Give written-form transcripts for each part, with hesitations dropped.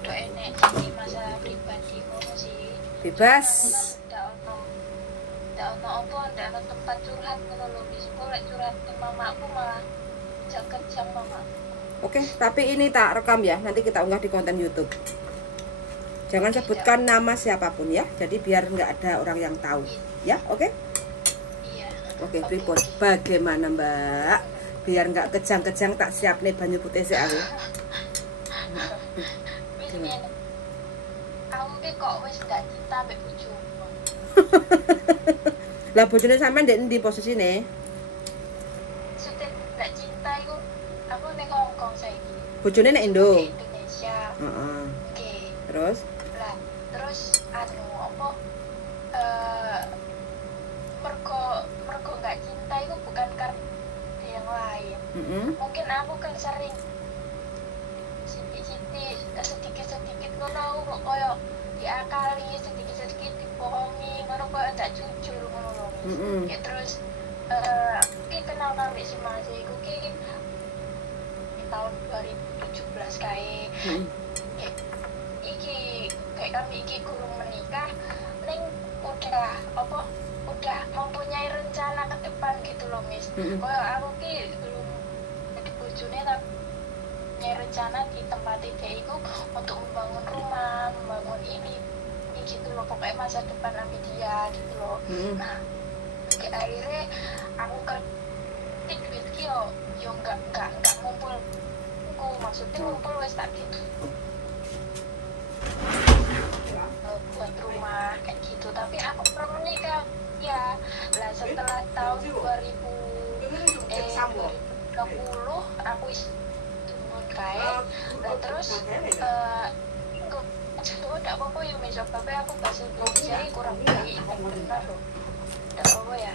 udah enek jadi masalah pribadi ngono sih. Bebas. Ndak ono tempat curhat ngono lho. Bisa lek curhat ke mamaku malah kejam mama. Oke, tapi ini tak rekam ya, nanti kita unggah di konten YouTube. Jangan sebutkan nama siapapun ya, jadi biar nggak ada orang yang tahu. Ya, oke? Iya. Oke, pripun? Bagaimana Mbak? Biar nggak kejang-kejang tak siap nih banyu putih sih aku. Wis ngene. Aku ki kok wis ndak cinta mbek bojoku. Lah bojone sampean ndek endi posisine? Sudah ndak cinta iku aku ning Hongkong saiki. Bojone nek Indo. Indonesia. Heeh. Oke. Terus? Lah, terus anu apa mergo nggak cinta itu bukan karena yang lain. Mungkin aku kan sering sedikit ngono aku kok koyo diakali, sedikit dibohongi, ngono kok ndak jujur ngono lho. Kayak terus ki kenal karo si Mas iku ki di tahun 2017 kae. Iki kayak kami iki kurang menikah ning udah mempunyai rencana ke depan gitu loh Miss. Kayak aku ki belum jadi bojone tapi punya rencana di tempat ide itu untuk membangun rumah, membangun ini gitu loh, pokoknya masa depan ambil dia gitu loh. Nah akhirnya aku kerja duit yo nggak ngumpul, maksudnya ngumpul wes tak gitu buat rumah kayak gitu, tapi aku pernah menikah ya lah setelah tahun 2020 aku turun kain dan terus enggak apa-apa ya misal tapi aku bahasa Indonesia kurang baik benar loh, enggak apa-apa ya.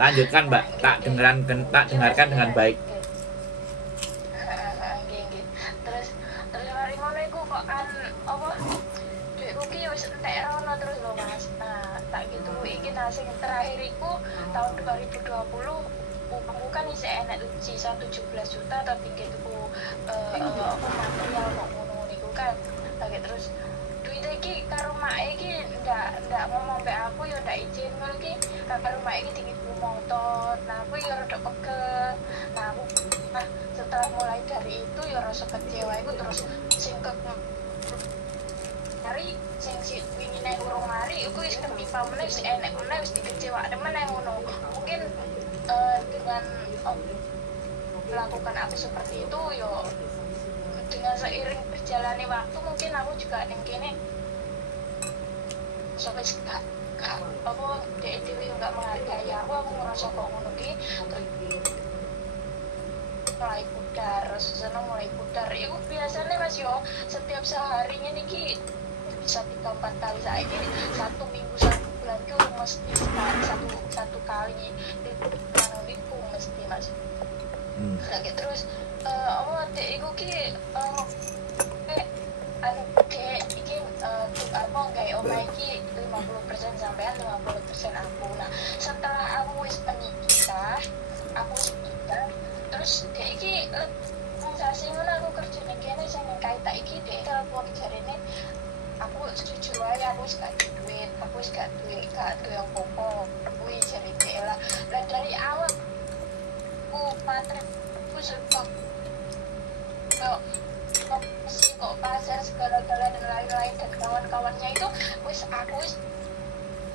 Lanjutkan Mbak, tak dengarkan dengan baik. Terus hari ngono iku kok apa duitku ki wis entek rono terus lho Mas. Nah, tak gitu iki sing terakhir iku tahun 2020 uangku kan isih enek uji 17 juta tapi gitu aku material kok ngono niku kan. Lagi terus duit iki karo mak iki ndak ngomong mbek aku yo ndak izin ngono ki karo mak iki dikit motor. Nah, aku yo rada pegel. Nah, setelah mulai dari itu yo rasa kecewa iku terus sing hari sing wingi nek urung mari iku wis ketimpa meneh wis enek meneh wis dikecewakne meneh ngono. Mungkin dengan melakukan aku seperti itu yo dengan seiring berjalannya waktu mungkin aku juga ning kene sampai apa dhewe enggak menghargai aku ngerasa kok ngono ki mulai pudar, seneng mulai pudar. Iku biasanya Mas yo setiap seharinya niki bisa 3-4 kali saiki 1 minggu 1 bulan itu mesti satu kali itu mesti Mas. Lagi terus dek iku ki iki apa gawe omah iki 50% sampean 50% aku. Nah, setelah aku wis menikah, aku wis pindah, terus dek iki sensasi ngono aku kerja ning kene sing kaitak iki dek telepon jarene aku jujur wae aku wis gak duit, gak duwe apa-apa. Kuwi jare dek lah dari awal aku materi aku sebab kok pasar segala-gala dan lain-lain dan kawan-kawannya itu aku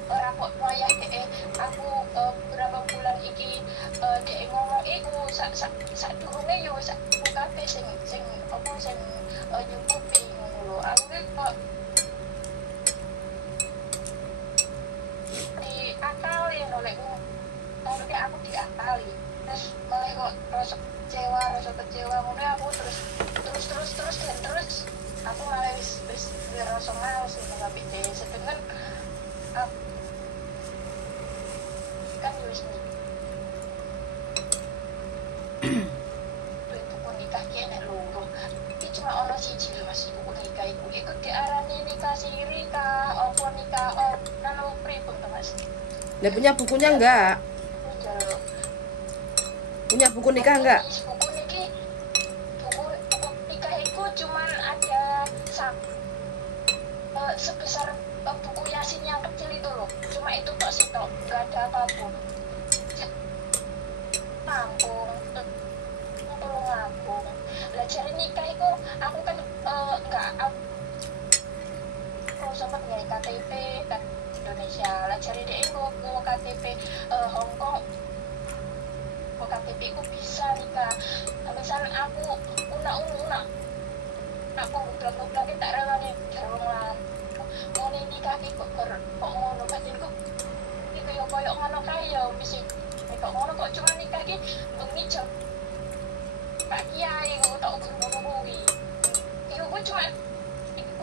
ora kok wayah dek aku beberapa bulan iki dek ngomong iku sak durunge yo sak kabeh sing apa sing nyukupi ngono lho. Aku ki kok diakali olehku. Tapi aku diakali. Terus malah kok rasa kecewa ngono aku terus aku malah wis rasa males nanggapi dhewe sedangkan kan wis buku nikah ki enek loro iki cuma ono siji lho Mas buku nikah iku diarani nikah siri kah apa nikah nang pripun to Mas? Lah punya bukunya enggak? Punya buku nikah enggak? Buku enggak aku sempat nyari KTP kan Indonesia lah cari deh gue KTP Hong Kong gue KTP ku bisa nikah misalnya aku unak aku ngublak tak rela nih jarang lah mau nikah kok ngono batin kok iki koyo ngono kaya mesti kok ngono kok cuma nikah ki bengi jam Pak Kiai kok tak ukur-ukuri iku gue cuma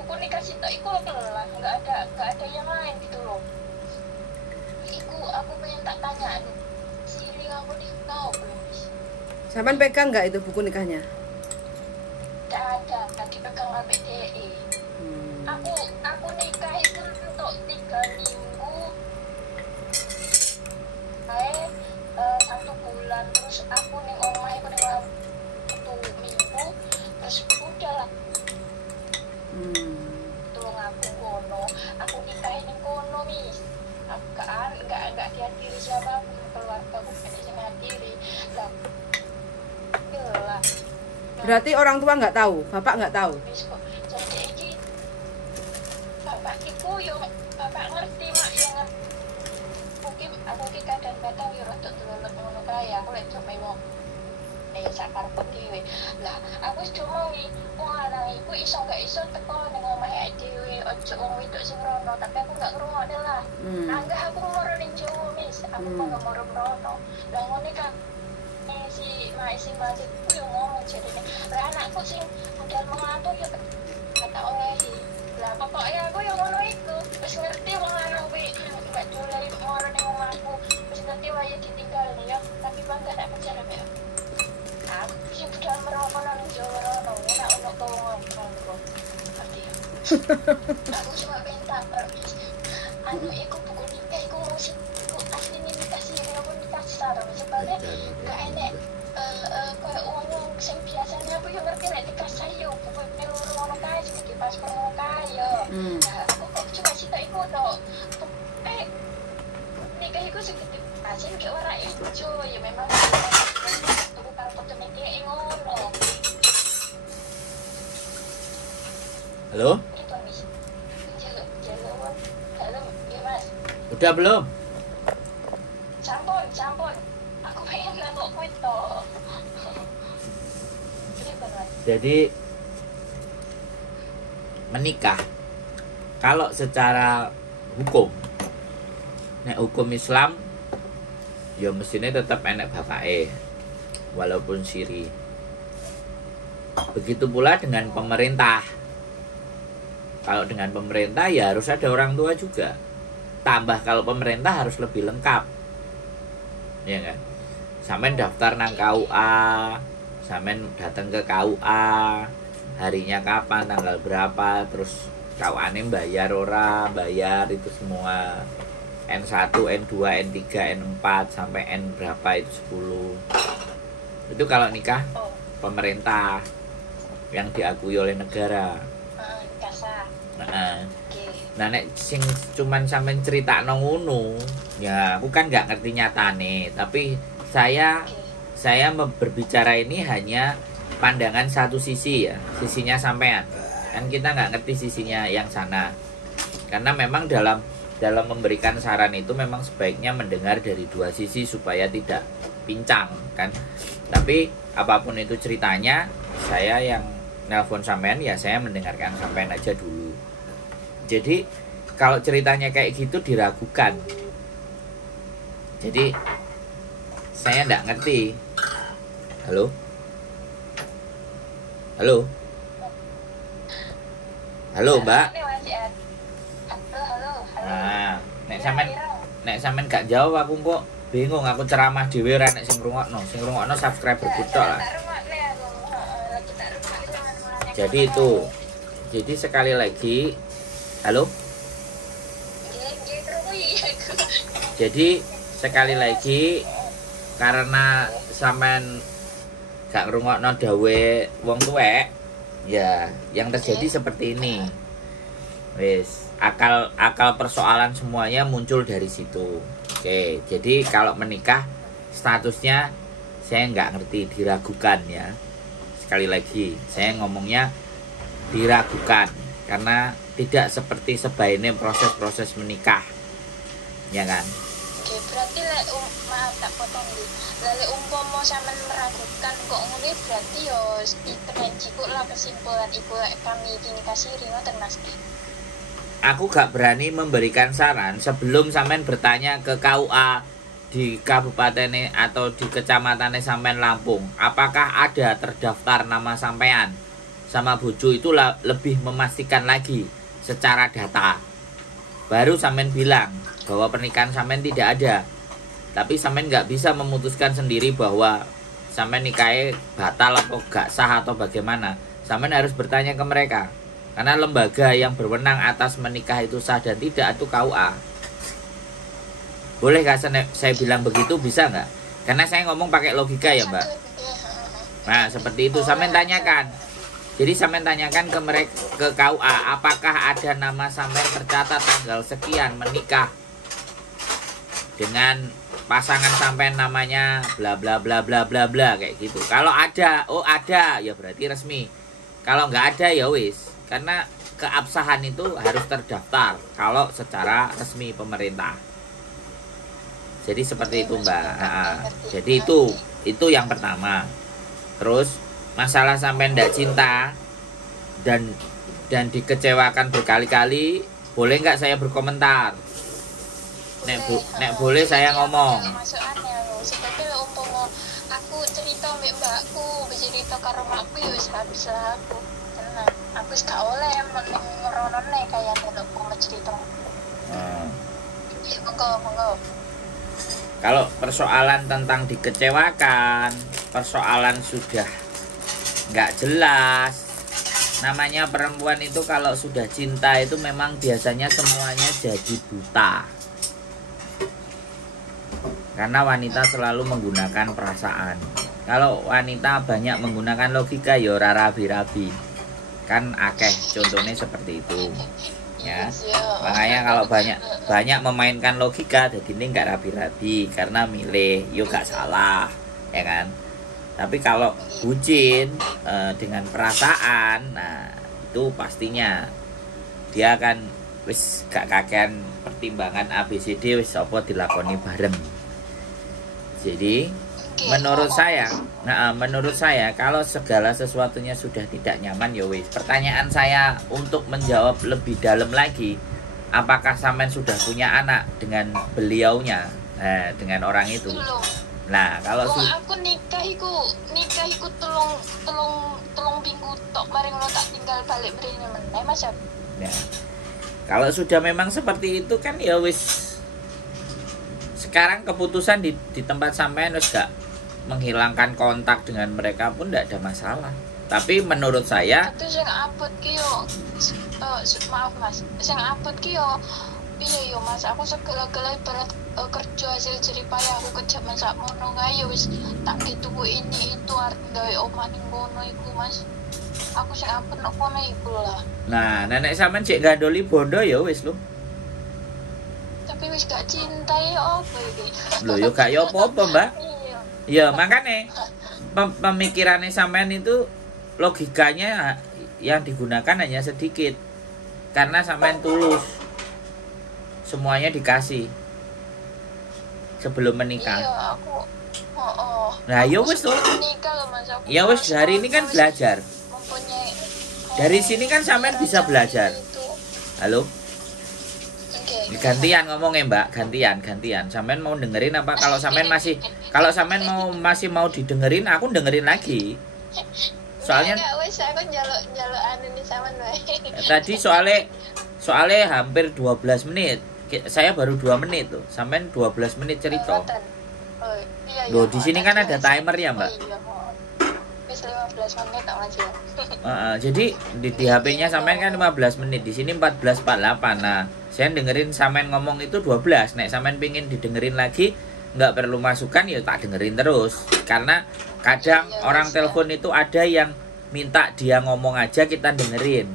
aku nikah situ iku lah nggak ada yang lain gitu loh iku aku pengen tak tanya siri aku nikah belum Sampean pegang nggak itu buku nikahnya? tidak ada tadi pegang LPDE aku nikah itu untuk 3 minggu 1 bulan terus aku ning omah aku ning 1 minggu terus udah lah tolong aku kono aku nikahin ning kono mis aku enggak dihadiri siapa keluarga aku tidak dihadiri lah gila Berarti orang tua nggak tahu, bapak nggak tahu. jadi ini bapak iku yo bapak ngerti mak yang mungkin aku ki kadang-kadang yo rada delelep ngono kae aku lek coba wong sakar dhewe lah aku cuma wong lanang iku iso gak iso teko ning omahe dhewe ojo wong wedok sing rono tapi aku gak ngrungokne lah anggah aku moro ning Jawa mis aku kok moro rono lah ngene kan si masih ku yo ngomong jadine lah anakku sing udah mengaku yo kata olehi lah pokoknya aku yo ngono iku wis ngerti wong lanang kuwi gak doleh moro ning omahku wis ngerti wae ditinggal ya tapi bangga tak percaya ya aku sih udah merokok nang Jawa rono ora ono tolongan aku ngerti ya aku cuma minta anu iku buku nikah iku musik asli nikah sih aku nikah sarung sebenarnya gak enek koyo wong sing biasanya aku yo ngerti nek nikah sayo buku ngono kae seperti paspor ngono kae yo aku kok cuma cita iku tok nikah iku seperti asin kayak warna hijau ya memang aku kalau foto media ngono. Halo? Halo, ya mas. Udah belum? Campur. Aku pengen nangkok kuit toh. Jadi menikah kalau secara hukum nek hukum Islam ya mestinya tetap enek bapake walaupun siri. Begitu pula dengan pemerintah. Kalau dengan pemerintah ya harus ada orang tua juga. Tambah kalau pemerintah harus lebih lengkap. Ya kan? Sampeyan daftar nang KUA, sampeyan datang ke KUA, harinya kapan, tanggal berapa, terus KUA-ne bayar ora, bayar itu semua. N1, N2, N3, N4 sampai N berapa itu 10. Itu kalau nikah pemerintah yang diakui oleh negara. Nah nek sing cuman sampean critakno ngono, ya aku kan nggak ngerti nyatane, tapi saya berbicara ini hanya pandangan satu sisi ya, sisinya sampean. Kan kita nggak ngerti sisinya yang sana. Karena memang dalam memberikan saran itu memang sebaiknya mendengar dari dua sisi supaya tidak pincang kan. Tapi apapun itu ceritanya, saya yang nelpon sampean ya saya mendengarkan sampean aja dulu. Jadi kalau ceritanya kayak gitu diragukan. Jadi saya enggak ngerti. Halo? Halo? Halo, Mbak? Halo. Nah, nek sampean gak jawab aku kok bingung, aku ceramah dhewe ora nek sing ngrungokno subscriber butok lah. Jadi itu. Jadi sekali lagi, halo? Jadi sekali lagi karena sampean gak ngrungokno dawe wong tuwek, ya yang terjadi seperti ini. Wis, akal persoalan semuanya muncul dari situ. Oke, jadi kalau menikah statusnya saya nggak ngerti, diragukan ya. Sekali lagi, saya ngomongnya diragukan karena tidak seperti sebaiknya proses-proses menikah, ya kan? Oke, berarti maaf tak potong di. Lek umpama sampean meragukan kok ngene berarti yo tekan jikuk lah kesimpulan iku lek kami iki nikah siri ngoten Mas. Aku gak berani memberikan saran sebelum sampean bertanya ke KUA di kabupaten atau di kecamatan sampean Lampung, apakah ada terdaftar nama sampean sama bojo, itu lebih memastikan lagi secara data. Baru sampean bilang bahwa pernikahan sampean tidak ada. Tapi sampean nggak bisa memutuskan sendiri bahwa sampean nikahnya batal atau gak sah atau bagaimana. Sampean harus bertanya ke mereka. Karena lembaga yang berwenang atas menikah itu sah dan tidak itu KUA. Boleh gak saya bilang begitu, bisa nggak? Karena saya ngomong pakai logika ya Mbak. Nah seperti itu sampean tanyakan. Jadi sampean tanyakan ke mereka, ke KUA, apakah ada nama sampean tercatat tanggal sekian menikah dengan pasangan sampean namanya bla bla bla bla bla bla kayak gitu. Kalau ada, oh ada, ya berarti resmi. Kalau nggak ada ya wis. Karena keabsahan itu harus terdaftar kalau secara resmi pemerintah. Jadi seperti itu Mbak. Jadi itu yang pertama. Terus masalah sampai ndak cinta dan dikecewakan berkali-kali, boleh nggak saya berkomentar? Nek boleh saya ngomong. Sebetulnya umpama aku cerita mbak mbakku, bercerita karo makku ya wis habis lah aku. Tenang, aku gak oleh meronone kayak aku cerita. Monggo. Kalau persoalan tentang dikecewakan, persoalan sudah nggak jelas, namanya perempuan itu kalau sudah cinta itu memang biasanya semuanya jadi buta. Karena wanita selalu menggunakan perasaan. Kalau wanita banyak menggunakan logika ya ora rabi-rabi. Kan akeh contohnya seperti itu. Ya. Makanya kalau banyak memainkan logika jadi ini nggak rabi-rabi karena milih yo gak salah, ya kan? Tapi kalau bucin dengan perasaan, nah itu pastinya dia akan wis gak kakean pertimbangan ABCD wis apa dilakoni bareng. Jadi menurut saya kalau segala sesuatunya sudah tidak nyaman ya wis. Pertanyaan saya untuk menjawab lebih dalam lagi, apakah sampean sudah punya anak dengan beliaunya, dengan orang itu? Nah, kalau aku nikah iku telung minggu tok bareng lo tak tinggal balik mrene meneh Mas. Ya. Kalau sudah memang seperti itu kan ya wis. Sekarang keputusan di tempat sampean wis gak menghilangkan kontak dengan mereka pun tidak ada masalah. Tapi menurut saya itu sing abot ki yo maaf Mas, sing abot ki yo piye yo Mas, aku segala-gala ibarat kerja hasil jerih payah aku kerja masak mono ngayo wis tak dituku ini itu arep gawe omah ning kono iku Mas. Aku sing abot nek kono iku lah. Nah, nenek sampean cek gandoli bondo ya wis lho. Tapi wis gak cinta ya apa iki? Lho yo gak yo apa-apa, Mbak. Ya, makanya pemikirannya sampean itu logikanya yang digunakan hanya sedikit. Karena sampean tulus. Semuanya dikasih sebelum menikah. Iya, aku Nah, ya wis tuh. Ya wis hari ini kan belajar. Dari sini kan sampean bisa belajar. Halo? Gantian ngomongnya Mbak, gantian. Sampean mau dengerin apa? Kalau sampean masih mau didengerin, aku dengerin lagi. Soalnya tadi soalnya hampir 12 menit. Saya baru 2 menit tuh. Sampean 12 menit cerita. Loh, di sini kan ada timer ya, Mbak. 15 menit tak Mas. Jadi di HP-nya sampean kan 15 menit, di sini 14:48. Nah, saya dengerin sampean ngomong itu 12. Nek sampean pengin didengerin lagi, nggak perlu masukan ya tak dengerin terus. Karena kadang orang telepon itu ada yang minta dia ngomong aja kita dengerin.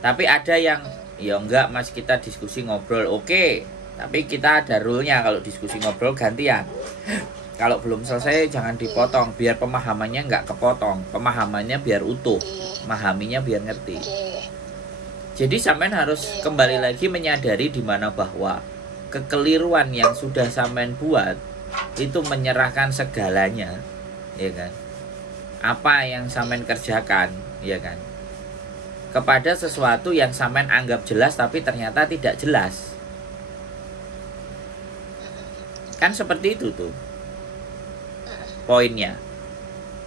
Tapi ada yang ya enggak Mas, kita diskusi ngobrol. Oke. Tapi kita ada rule-nya kalau diskusi ngobrol gantian. Kalau belum selesai jangan dipotong, biar pemahamannya nggak kepotong, pemahamannya biar utuh, memahaminya biar ngerti. Oke. Jadi sampean harus kembali lagi menyadari di mana bahwa kekeliruan yang sudah sampean buat itu menyerahkan segalanya, ya kan? Apa yang sampean kerjakan, ya kan? Kepada sesuatu yang sampean anggap jelas tapi ternyata tidak jelas. Kan seperti itu tuh poinnya.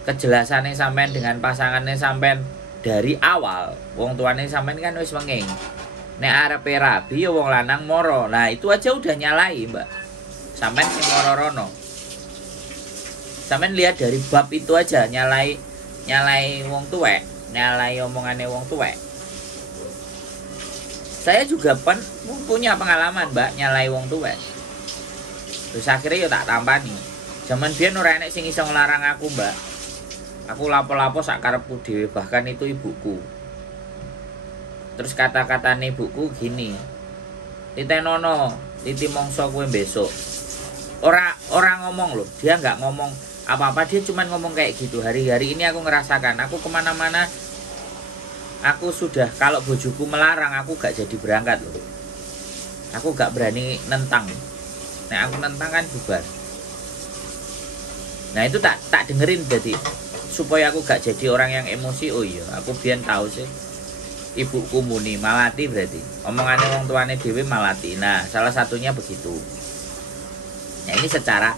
Kejelasannya sampean dengan pasangannya sampean dari awal, wong tuane sampean kan wis wenging. Nek arepe rabi ya wong lanang moro. Nah, itu aja udah nyalai, Mbak. Sampean sing moro rono. Sampean lihat dari bab itu aja nyalai wong tuwek, nyalai omongane wong tuwek. Saya juga punya pengalaman, Mbak, nyalai wong tuwek. Terus akhirnya ya tak tampani. Zaman biyen ora enek sing iso nglarang aku, Mbak. Aku lapo-lapo sak karepku dhewe, bahkan itu ibuku. Terus kata-katane ibuku gini. Titenono, titi mongso kowe besok. Ora ngomong loh, dia nggak ngomong apa-apa, dia cuma ngomong kayak gitu. Hari-hari ini aku ngerasakan, aku kemana-mana, aku sudah, kalau bojoku melarang, aku gak jadi berangkat loh. Aku gak berani nentang. Nah, aku nentang kan bubar. Nah, itu tak dengerin, jadi supaya aku gak jadi orang yang emosi. Oh iya, aku biyen tahu sih ibuku muni malati, berarti omongannya wong tuane dhewe malati. Nah, salah satunya begitu. Nah, ini secara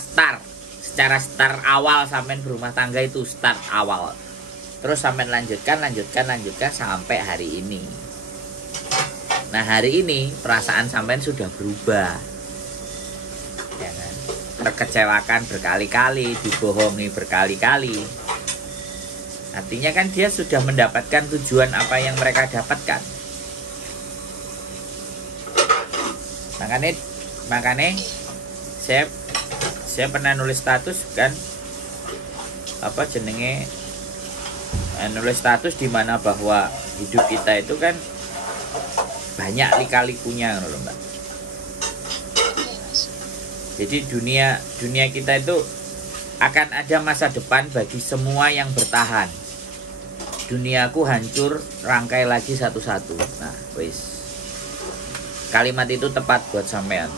start awal sampean berumah tangga itu start awal. Terus sampean lanjutkan sampai hari ini. Nah, hari ini perasaan sampean sudah berubah. Ya kan? Terkecewakan berkali-kali, dibohongi berkali-kali. Artinya kan dia sudah mendapatkan tujuan apa yang mereka dapatkan. Makanya saya pernah nulis status kan, nulis status di mana bahwa hidup kita itu kan banyak lika-likunya, loh, Mbak. Jadi dunia kita itu akan ada masa depan bagi semua yang bertahan. Duniaku hancur, rangkai lagi satu-satu. Nah, wis. Kalimat itu tepat buat sampean.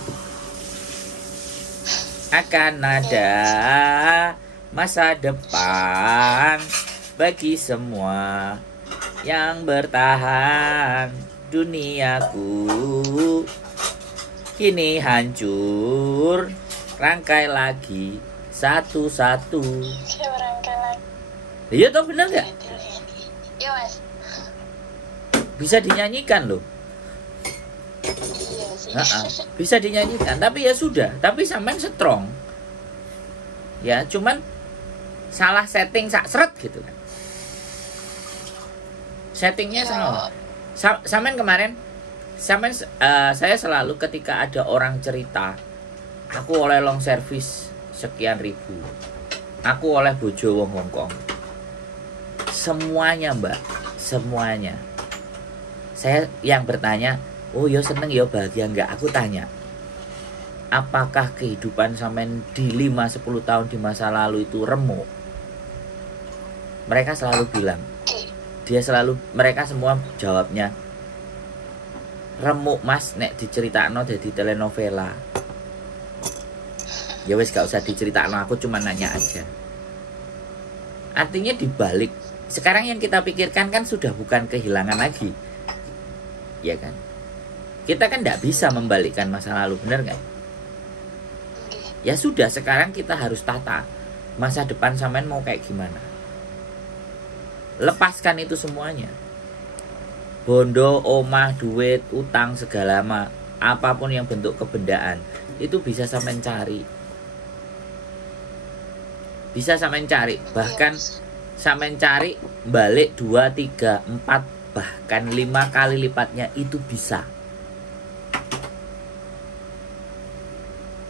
Akan ada masa depan bagi semua yang bertahan. Duniaku kini hancur, rangkai lagi satu-satu. Iya toh, bener nggak? Iya, Mas. Bisa dinyanyikan loh. Iya sih. Bisa dinyanyikan, tapi ya sudah. Tapi sampean strong. Ya, cuman salah setting seret gitu kan. Settingnya salah. Sampean kemarin, saya selalu ketika ada orang cerita, aku oleh long service sekian ribu, aku oleh bojo wong Hongkong. Semuanya, Mbak, semuanya. Saya yang bertanya, oh yo seneng yo bahagia enggak? Aku tanya, apakah kehidupan sampean di 5-10 tahun di masa lalu itu remuk? Mereka selalu bilang, mereka semua jawabnya, remuk Mas, nek diceritakno dadi telenovela. Ya wes gak usah diceritakno, aku cuma nanya aja. Artinya dibalik, sekarang yang kita pikirkan kan sudah bukan kehilangan lagi, ya kan? Kita kan tidak bisa membalikkan masa lalu, benar nggak? Ya sudah, sekarang kita harus tata masa depan sampean mau kayak gimana. Lepaskan itu semuanya. Bondo, omah, duit, utang, segala apapun yang bentuk kebendaan itu bisa sampean cari. Bisa sampean cari, bahkan sampean cari balik 2, 3, 4, bahkan 5 kali lipatnya itu bisa.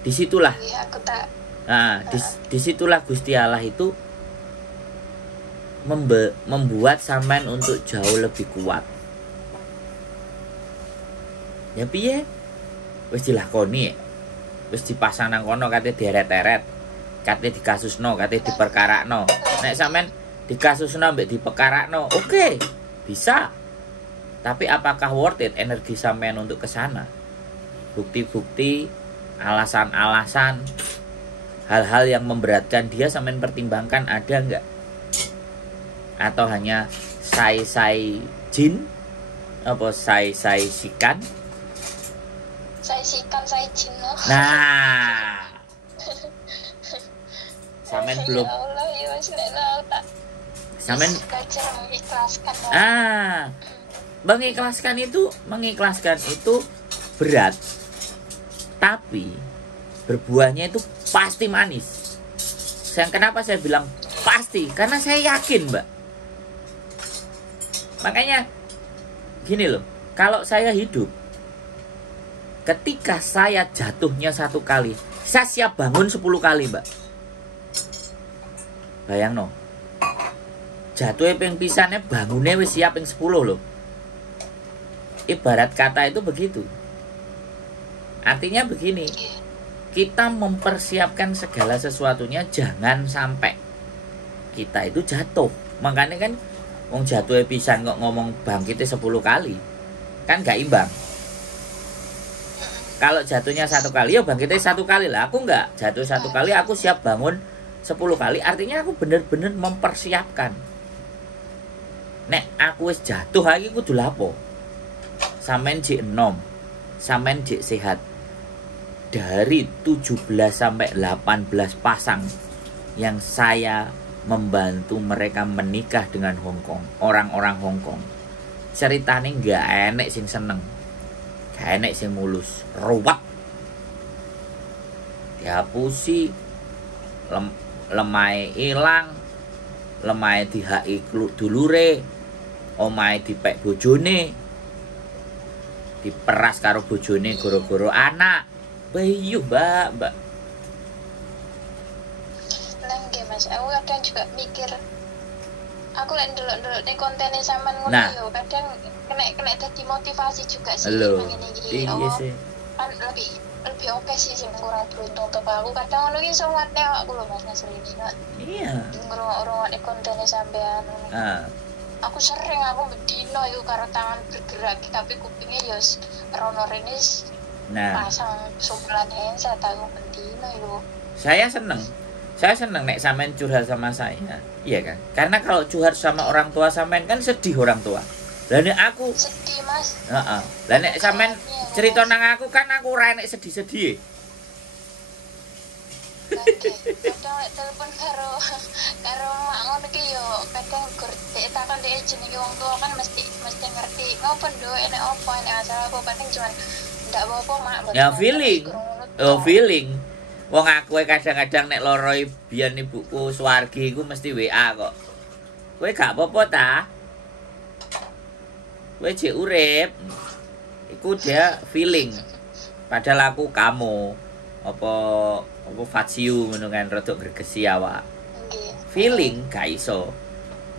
Disitulah, disitulah Gusti Allah itu membuat sampean untuk jauh lebih kuat. Ya piye? Wis dilakoni ya. wis dipasang nang kono kate deret-deret. Kate dikasusno, kate diperkarakno. Nek sampean dikasusno mbek diperkarakno, oke, bisa. Tapi apakah worth it energi sampean untuk ke sana? Bukti-bukti, alasan-alasan, hal-hal yang memberatkan dia sampean pertimbangkan ada enggak? Atau hanya sai-sai jin? Apa sai-sai sikan? Saya sikan, saya jin loh. Nah, sampean belum. Ya Allah, ya wis nek lah tak. Sampean Belajar mengikhlaskan. mengikhlaskan itu berat. Tapi berbuahnya itu pasti manis. Kenapa saya bilang pasti? Karena saya yakin, Mbak. Makanya gini loh, kalau saya hidup, ketika saya jatuhnya 1 kali, saya siap bangun 10 kali, Mbak. Bayang no, jatuhnya ping pisannya bangunnya wis siap ping 10 loh. Ibarat kata itu begitu. Artinya begini, kita mempersiapkan segala sesuatunya jangan sampai kita itu jatuh. Makanya kan wong jatuhnya pisan kok ngomong bangkitnya 10 kali, kan gak imbang. Kalau jatuhnya 1 kali ya bangkitnya 1 kali lah. Aku enggak jatuh 1 kali, aku siap bangun 10 kali. Artinya aku bener-bener mempersiapkan. Nek aku wis jatuh lagi kudu lapo. Sampean jek enom, sampean jek sehat. Dari 17 sampai 18 pasang yang saya membantu mereka menikah dengan Hong Kong, orang-orang Hong Kong, ceritanya nggak enek sing seneng, gak enek sing mulus, ruwet, dihapusi, lemai ilang, lemai dihaki dulure, omahe dipek bojone, diperas karo bojone goro-goro anak. Bayu, mbak. Nggih Mas, aku kadang juga mikir, aku lek ndelok-ndelok ning kontene sampean ngono Nah. yo, kadang kena dadi motivasi juga sih Halo. ngene iki. Iya sih. Kan lebih oke sih sing kurang beruntung tuh aku kadang ngono iki iso nguatne awakku lho Mas asline. Iya. Ngrungokne kontene sampean. Ah, Aku sering aku bedino itu karo tangan bergerak tapi kupingnya yo rono rene nah, pasang sumpelan handset aku bedino itu. saya seneng nek sampean curhat sama saya, iya kan? Karena kalau curhat sama orang tua sampean kan sedih orang tua. Lah nek aku, Sedih Mas. heeh. Lah nek sampean cerita nang aku kan aku ora enek sedih-sedih. Kadang lek telepon karo mak ngono ki yo kadang gur takon dhek jenenge wong tua kan mesti ngerti ngopo nduk enek opo enek masalah apa paling cuman ndak apa-apa mak. Ya feeling. Oh feeling. Wong aku kadang-kadang nek loro biyen ibuku swargi iku mesti WA kok. Kowe gak apa-apa ta? Kowe jek urip. Iku dia feeling. Padahal aku kamu apa fatsiu ngono kan rada gregesi awak. Nggih. Feeling gak iso.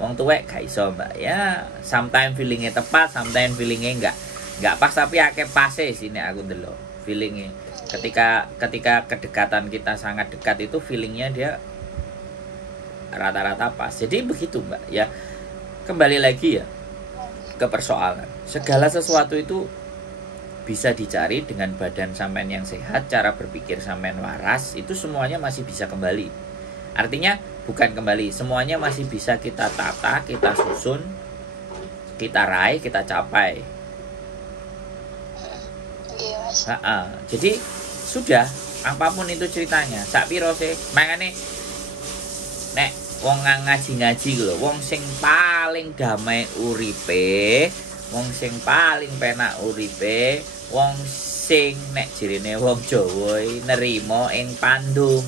Wong tuwek gak iso, Mbak. Ya, sometimes feelingnya tepat, sometimes feelingnya enggak pas tapi akeh pase sih nek aku ndelok. Feelingnya ketika kedekatan kita sangat dekat itu feelingnya dia rata-rata pas. Jadi begitu, Mbak, ya. Kembali lagi ya ke persoalan. Segala sesuatu itu bisa dicari dengan badan sampean yang sehat, cara berpikir sampean waras, itu semuanya masih bisa kembali. Artinya bukan kembali, semuanya masih bisa kita tata, kita susun, kita raih, kita capai. Nggih Mas. Jadi sudah apapun itu ceritanya. Sak piro sih? Mangane nek wong ngaji-ngaji lho, wong sing paling damai uripe, wong sing paling penak uripe, wong sing nek jirine wong Jawa nerima ing pandum.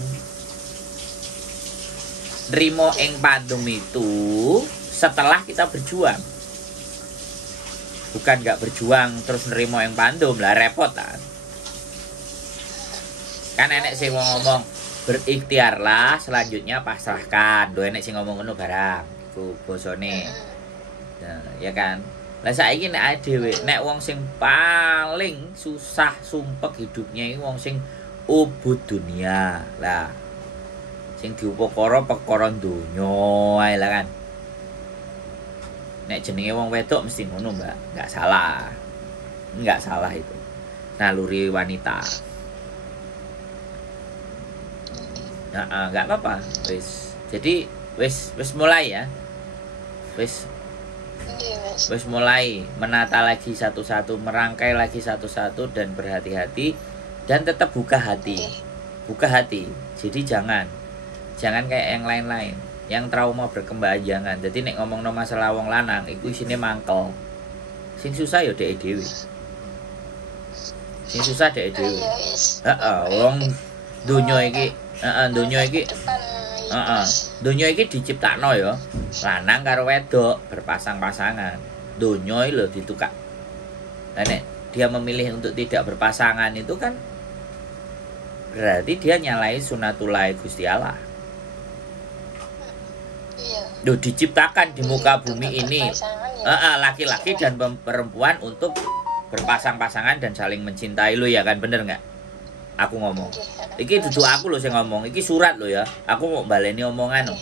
Nerima ing pandum itu setelah kita berjuang. Bukan nggak berjuang terus nerima ing pandum lah repot kan. Kan enek sing ngomong berikhtiarlah, selanjutnya pasrahkan. Do enek sing ngomong ngono barang. Iku bosone. Nah, ya kan. Lah saiki nek dhewe nek wong sing paling susah sumpek hidupnya iki wong sing ubud dunia. Lah sing diupakara perkara donya ae lah kan. Nek jenenge wong wedok mesti ngono, Mbak. Enggak salah. Enggak salah itu. Naluri wanita. Nah, enggak apa-apa. Jadi wis mulai ya. Wis mulai menata lagi satu-satu, merangkai lagi satu-satu dan berhati-hati dan tetap buka hati. Buka hati. Jadi jangan kayak yang lain-lain. Yang trauma berkepanjangan. Jadi nek ngomongno masalah wong lanang iku isine mangkel. Sing susah ya dhek dhewe. Sing susah dhek dhewe. Wong donya iki, donya iki diciptakno ya. Lanang karo wedok berpasang-pasangan. Donya iki lho ditukak. Lah nek dia memilih untuk tidak berpasangan itu kan berarti dia nyalai sunatullah Gusti Allah. Loh, diciptakan di muka bumi ini laki-laki dan perempuan untuk berpasang-pasangan dan saling mencintai lo ya kan, bener nggak? Aku ngomong. Iki duduk aku lo sing ngomong. Iki surat lo ya. Aku mau baleni omongan lo.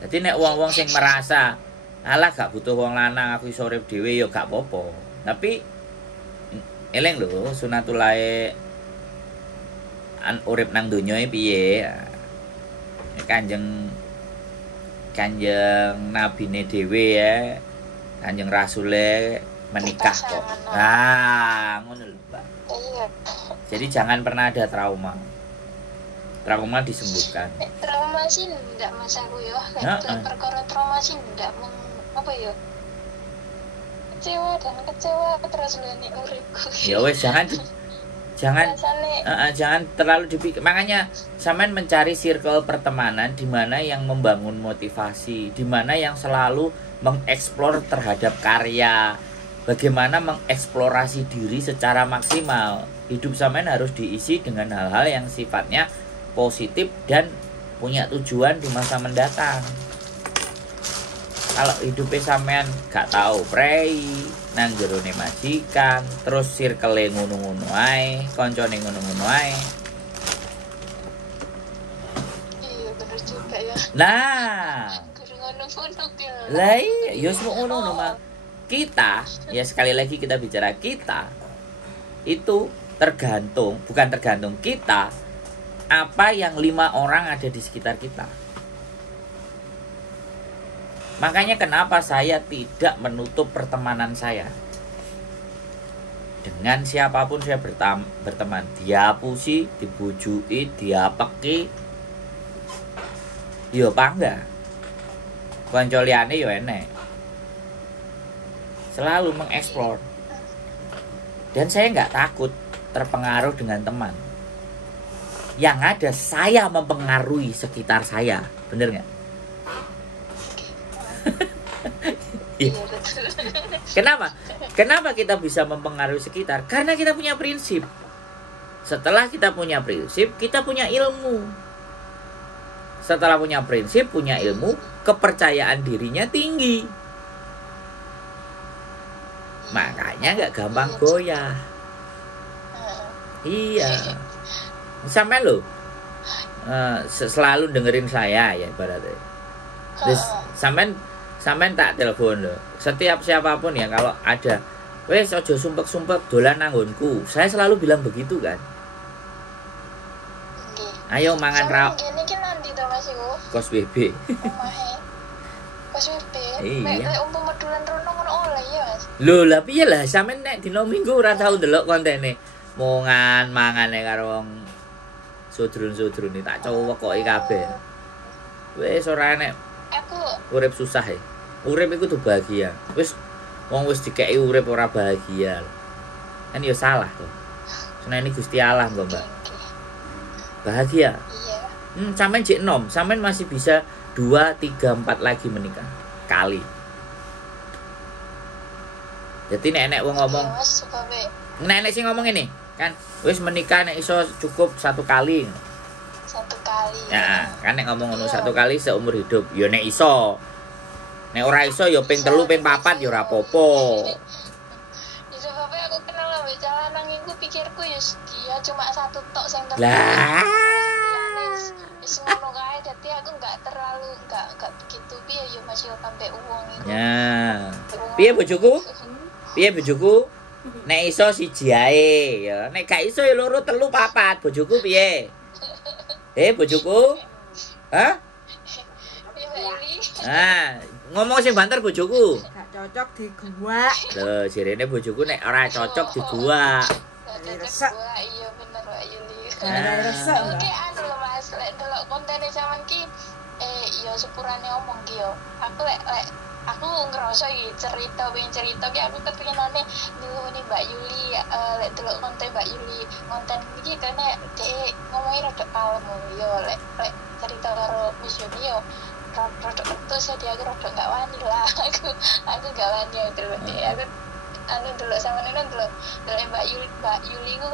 Jadi nek wong-wong sing merasa alah gak butuh wong lanang, aku iso urip dhewe ya gak apa-apa. Tapi eling lho sunatullah urip nang donya piye? Kanjeng nabine dhewe ya. Kanjeng rasule menikah kok. Ngono lho, Mbak. Jadi jangan pernah ada trauma. Trauma disembuhkan. Trauma sih enggak Mas aku ya. Perkara trauma sih enggak apa ya? Kecewa terus lene uripku. Ya wes jangan terlalu dipikir. Makanya sampean mencari circle pertemanan di mana yang membangun motivasi, di mana yang selalu mengeksplor terhadap karya, bagaimana mengeksplorasi diri secara maksimal. Hidup sampean harus diisi dengan hal-hal yang sifatnya positif dan punya tujuan di masa mendatang. Kalau hidupnya sampean gak tahu prei nang jerone majikan, terus circle ngono-ngono ae, koncone ngono-ngono ae. Iya bener juga ya. Nah, ngono-ngono ya. Lah iya, ya semua ngono mah. Kita, ya sekali lagi kita bicara kita itu bukan tergantung kita apa yang 5 orang ada di sekitar kita. Makanya kenapa saya tidak menutup pertemanan saya. Dengan siapapun saya berteman. Diapusi, dibujui, diapeki. Yo bangga. Konco liyane yo enek. Selalu mengeksplor. Dan saya nggak takut terpengaruh dengan teman. Yang ada saya mempengaruhi sekitar saya. Bener nggak? Kenapa kita bisa mempengaruhi sekitar? Karena kita punya prinsip. Setelah kita punya prinsip, kita punya ilmu. Setelah punya prinsip, punya ilmu, kepercayaan dirinya tinggi. Makanya nggak gampang goyah. Iya. Sampai lo selalu dengerin saya ya ibaratnya. Terus sampean tak telepon loh. Setiap siapapun ya kalau ada, wes ojo sumpek-sumpek dolan nanggonku. Saya selalu bilang begitu kan. Ayo mangan rap. Gini ki nanti to Mas iku? Kos BB. Omahe. Kos BB. Iya. Nek umpama dolan rono ngono oleh ya Mas. Lho, lah piye lah sampean nek dina Minggu ora tau ndelok kontene. Mangane karo wong sudrun-sudrun tak cowoki kabeh. Wes ora enek Aku urip susah ya. Urip iku tuh bahagia. Wong wis dikeki urip ora bahagia. Kan ya salah tuh. Senene Gusti Allah kok, Mbak. Bahagia. iya. Sampean jek enom, sampean masih bisa 2, 3, 4 lagi menikah kali. Jadi nek wong ngomong, Iya, Mas sebabe nek sing ngomong ini kan wis menikah nek iso cukup 1 kali. 1 kali. Ya, kan nek ngomong ngono 1 kali seumur hidup. Ya nek iso. Nek ora iso ya ping 3, ping 4 ya ora apa-apa. Sebabe aku kenal ambek lanang iku pikirku ya dia cuma satu tok sing Lah. wis ngono kae, dadi aku nggak begitu piye yo Mas yo sampe uang iku. Ya. Piye bojoku? Piye bojoku? Nek iso siji ae ya. Nek gak iso ya loro, telu, papat. Bojoku piye? Bojoku? Hah? Piye Mbak Yuli? Nah, ngomong sing banter bojoku. Gak cocok di gua. Loh, jirene bojoku nek ora cocok di gua. Resek. Iya bener Mbak Yuli. Resek. Oke anu lho Mas, lek delok kontene zaman ki yo sepurane omong ki yo. Aku ngerasa iki cerita ki aku kepinginane nih Mbak Yuli lek delok konten Mbak Yuli konten iki kene dhek ngomongi rada kalem yo lek cerita karo museum yo rada ketus ya dia aku rada gak wani lah aku gak wani terus aku anu delok sama nene delok Mbak Yuli ku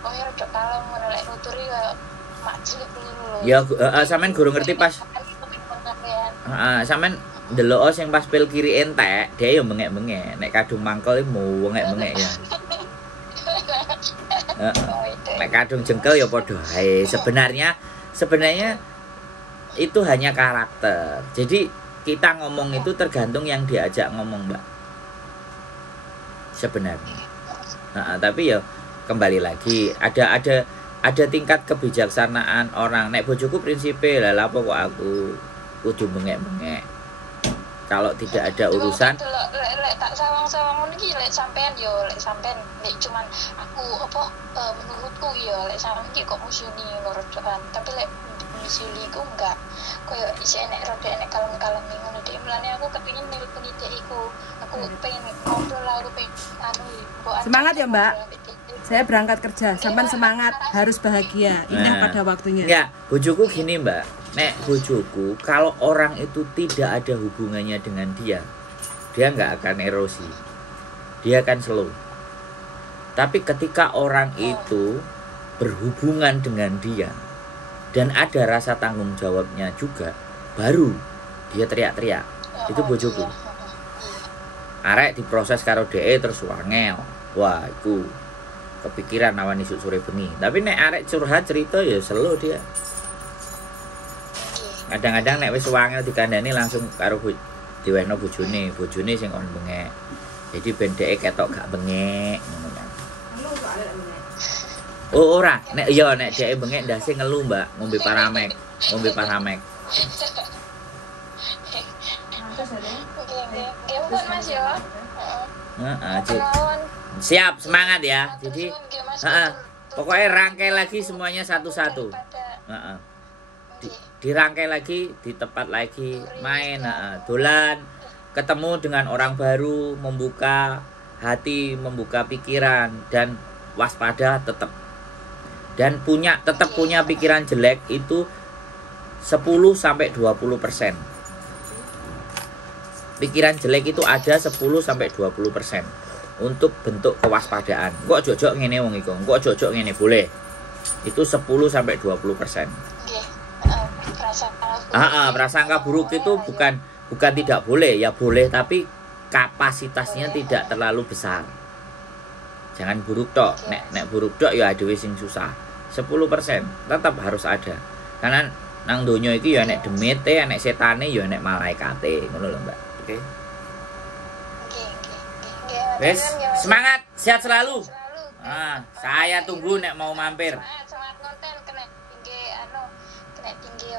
koyo rada kalem ngono lek nuturi koyo mak cilik ngono lho. Ya sampean guru ngerti pas. Sampean ndelok sing pas pil kiri entek, dia yo bengek-bengek. Nek kadung mangkel mau bengek-bengek ya. Nek kadung jengkel ya padha ae. Sebenarnya itu hanya karakter. Jadi kita ngomong itu tergantung yang diajak ngomong, Mbak. Sebenarnya. Tapi ya kembali lagi ada tingkat kebijaksanaan orang. Nek bojoku prinsipe lah apa kok aku kudu bengek-bengek. Kalau tidak ada urusan lek tak sawang-sawang ngono iki lek sampean lek cuman aku menurutku yo lek sampean iki kok musyuni ngorodaan tapi lek musyuni ku enggak koyo isih enek rada enek kalem-kalem ngono dhek mlane aku kepengin nelpon dhek iku aku pengen ngobrol aku pengen semangat ya Mbak. Saya berangkat kerja, sampean semangat, harus bahagia, indah pada waktunya. Ya, bojoku gini Mbak, nek bojoku kalau orang itu tidak ada hubungannya dengan dia nggak akan erosi, dia akan slow. Tapi ketika orang itu berhubungan dengan dia dan ada rasa tanggung jawabnya juga, baru dia teriak-teriak. Itu bojoku. Arek diproses karo DE terus wangel, wah itu kepikiran awan isuk sore bengi. Tapi nek arek curhat cerita ya selo dia. Kadang-kadang nek wis wangel dikandani langsung karo diwehno bojone sing on bengek. Jadi ben dhek ketok gak bengek ngono kan. Oh ora, nek dhek bengek ndase ngelu, Mbak, ngombe paramek. Oke, Mas yo. Siap, semangat ya. Jadi pokoknya rangkai lagi semuanya satu-satu. Dirangkai lagi, di tempat lagi, main, dolan, ketemu dengan orang baru, membuka hati, membuka pikiran, dan waspada tetap. Dan tetap punya pikiran jelek itu 10-20%. Pikiran jelek itu ada 10-20% untuk bentuk kewaspadaan. Kok jojok ngene wong iku, kok jojok ngene boleh. Itu 10-20%. Prasangka buruk itu bukan tidak boleh, ya boleh tapi kapasitasnya tidak terlalu besar. Jangan buruk tok. Nek buruk tok ya adewe sing susah. 10% tetap harus ada. Karena nang donya iki ya nek demite, nek setane ya nek malaikate, ngono lho, Mbak. Oke. Wes, semangat, sehat selalu. Saya tunggu nek mau mampir. Semangat konten kena tinggi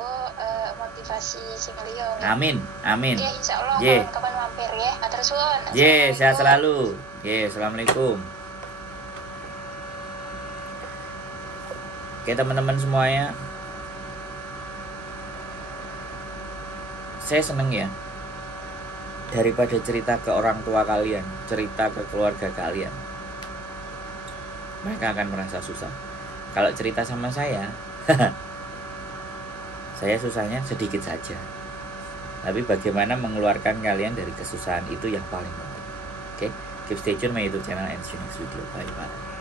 motivasi sing liya. Amin. Ya insyaallah kapan mampir ya. Matur suwun. Sehat selalu. Assalamualaikum. Oke, teman-teman semuanya. Saya seneng ya. Daripada cerita ke orang tua kalian, cerita ke keluarga kalian, mereka akan merasa susah. Kalau cerita sama saya, saya susahnya sedikit saja. Tapi bagaimana mengeluarkan kalian dari kesusahan itu yang paling penting. Oke, keep stay tune my YouTube channel and see you next video. Bye bye.